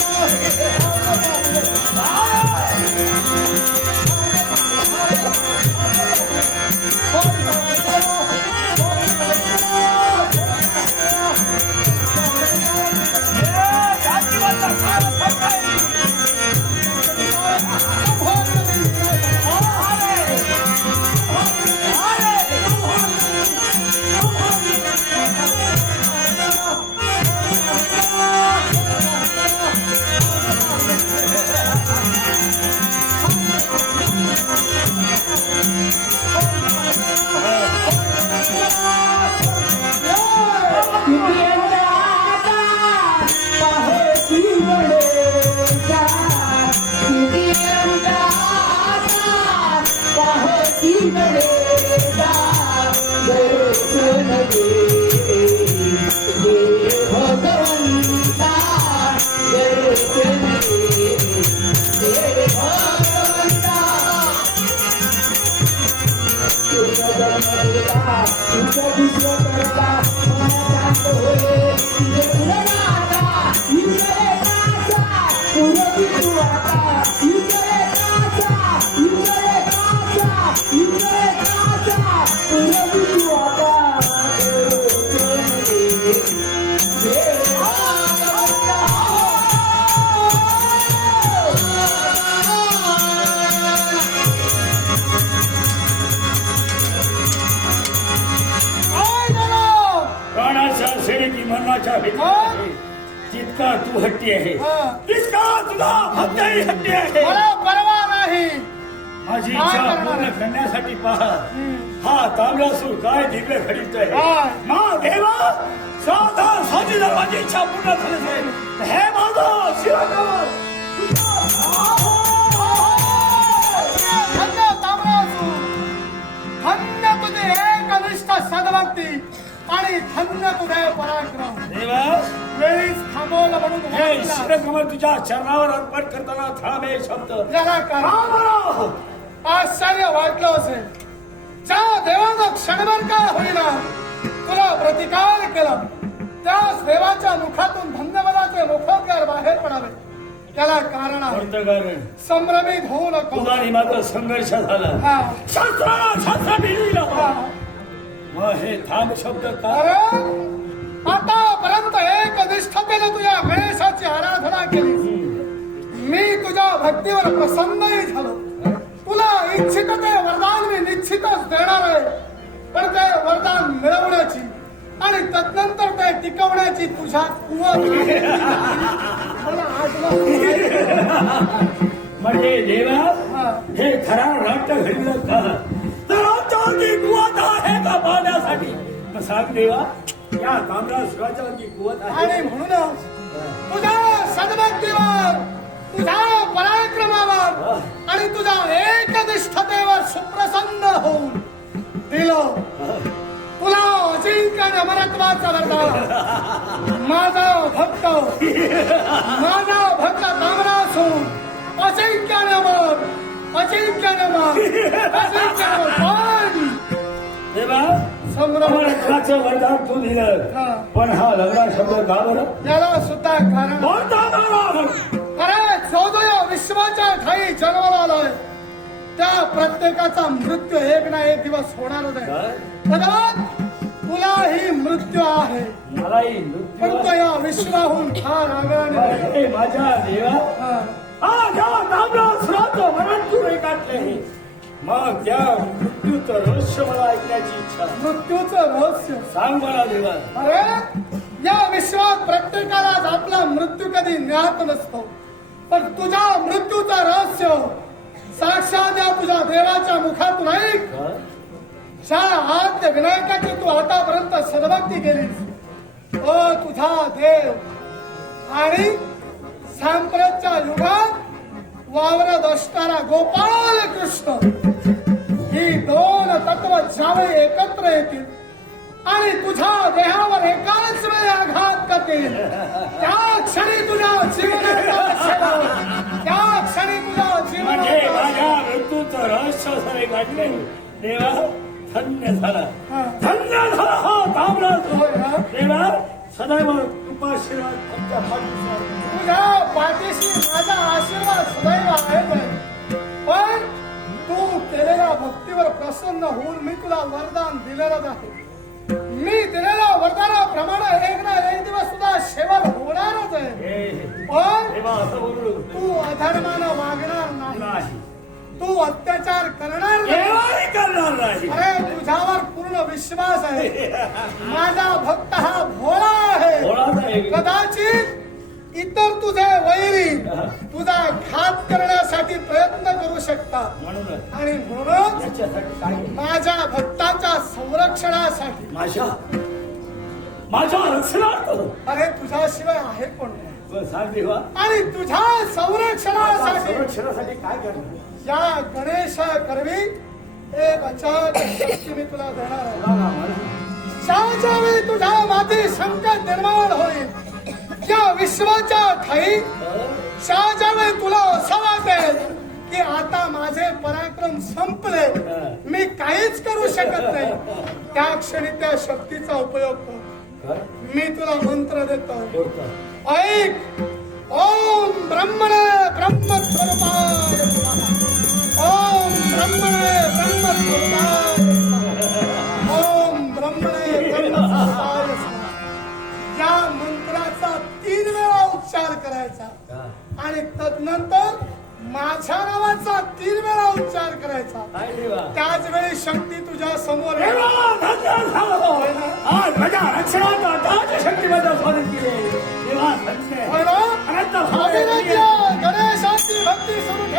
quiero. भेटी जितका तू हट्टी आहे हा. तितका तुला भक्तही हट्टी आहे. मला परवा नाही. माझी इच्छा? पूर्ण करण्यासाठी पहा. हा तांबडासूर काय दिव्य घडीतोय काय? मा देवा साधा साधी जर माझी इच्छा पूर्ण झाली तर हे माझं धन्य तांबडासू धन्य तुझे एकनिष्ठ सद्भक्ती आणि धन्य तुझे थांबवलं हे. शिरकमल तुझ्या चरणावर अर्पण करताना थांब हे शब्द. कारण आश्चर्य वाटलं असेल. ज्या देवानं क्षणभर का होईना तुला प्रतिकार केला. त्याच देवाच्या मुखातून धन्यवादाचे मुखोद्गार बाहेर पडावे. त्याला कारण आहे. कारण? संभ्रमित होऊ नको. आणि माझा संघर्ष झाला. शास्त्राला शास्त्र हा. मग हे थांब शब्द का? अरे निष्ठतेने तुझ्या गणेशाची आराधना केली. मी तुझ्या भक्तीवर प्रसन्नही झालो. तुला इच्छित ते वरदान मी निश्चितच देणार आहे. पण ते वरदान मिळवण्याची आणि तदनंतर ते टिकवण्याची तुझ्या म्हणजे देवा हा. खरा नाट्य घडलं का? तर आहे का पाहण्यासाठी सांग देवा या तांबडा शिवाच्यावरती कुवत आहे. आणि म्हणूनच सद्भक्तीवर तुझ्या पराक्रमावर आणि तुझ्या एकनिष्ठतेवर सुप्रसन्न होऊन दिलं. तुला अजिंक्य अमरत्वाचा वरदान. माझा भक्त माझा भक्त कामना असून अजिंक्याने अमर अजिंक्याने अमर अजिंक्याने पण देवा संभ्रम अमरत्वाचं वरदान तू दिलं? हा. पण हा लग्ना शब्द का बरं? याला सुद्धा कारण कोणता? अरे या विश्वाच्या ठाई जन्माला आलाय. त्या प्रत्येकाचा मृत्यू एक ना एक दिवस होणारच आहे. काय? भगवान तुलाही मृत्यू आहे. मलाही पण मृत्यू तो या विश्वाहून फार आगळाने हे माझ्या देवा. हा. हा जेव्हा तांबडा सुराचं मरण तू रेखाटले मग त्या मृत्यूचं रहस्य मला ऐकण्याची इच्छा मृत्यूचं रहस्य? सांग मला देवा अरे या विश्वात प्रत्येकाला आपला मृत्यू कधी ज्ञात नसतो. पण तुझ्या मृत्यूचं रहस्य साक्षात या तुझ्या देवाच्या मुखातून ऐक. आद्य विनायकाची तू आतापर्यंत सद्भक्ती केलीस ओ तुझा देव. आणि सांप्रतच्या युगात वावरत असणारा गोपाल कृष्ण. ही दोन तत्व ज्यावेळी एकत्र येतील आणि तुझ्या देहावर एकाच वेळी आघात करतील त्या क्षणी तुझ्या शेवट, त्या क्षणी तुझ्या म्हणजे जीवनाचा माझ्या मृत्यूचं रहस्य सगळे गाठले देवा धन्य झाला. धन्य झाला हा तांबडा? देवा सदैव आमच्या पाठीशी तुझ्या पाठीशी माझा आशीर्वाद सदैव आहे. पण तू केलेल्या भक्तीवर प्रसन्न होऊन मी तुला वरदान दिलेलं आहे मी दिलेल्या वरदानाप्रमाणे एक ना एक दिवस तुझा शेवट होणारच आहे. पण. तू अधर्मानं वागणार नाही. तू अत्याचार करणार नाही. करणार नाही. अरे तुझ्यावर पूर्ण विश्वास आहे. माझा भक्त हा भोळा आहे. कदाचित इतर तुझे वैरी तुझा घात करण्यासाठी प्रयत्न करू शकतात. म्हणूनच. आणि म्हणून याच्यासाठी काय? माझ्या भक्तांच्या संरक्षणासाठी. माझ्या? माझ्या रक्षणार्थ? अरे तुझ्याशिवाय आहे कोण? आणि तुझ्या माझ्या संरक्षणासाठी संरक्षणासाठी काय करणार? या गणेश करवी एक अचानक शक्ती मी तुला देणार ज्याच्या वेळी तुझ्या माती संकट निर्माण होईल. या विश्वाच्या ठाई ज्याच्या वेळी तुला असं वाटेल की आता माझे पराक्रम संपले. मी काहीच करू शकत नाही. त्या क्षणी त्या शक्तीचा उपयोग कर? मी तुला मंत्र देतो. ऐक. ब्रह्मणे ब्रह्मस्वरूपाय. ओम ब्रह्मणे ब्रह्मस्वरूपाय. ओम ब्रह्मणे ब्रह्मस्वरूपाय. या मंत्राचा तीन वेळा उच्चार करायचा. आणि तदनंतर माझ्या नावाचा तीन वेळा उच्चार करायचा त्याच वेळी शक्ती तुझ्या समोर शक्ती माझ्या स्वाधीन केली देवा धन्य होय ना?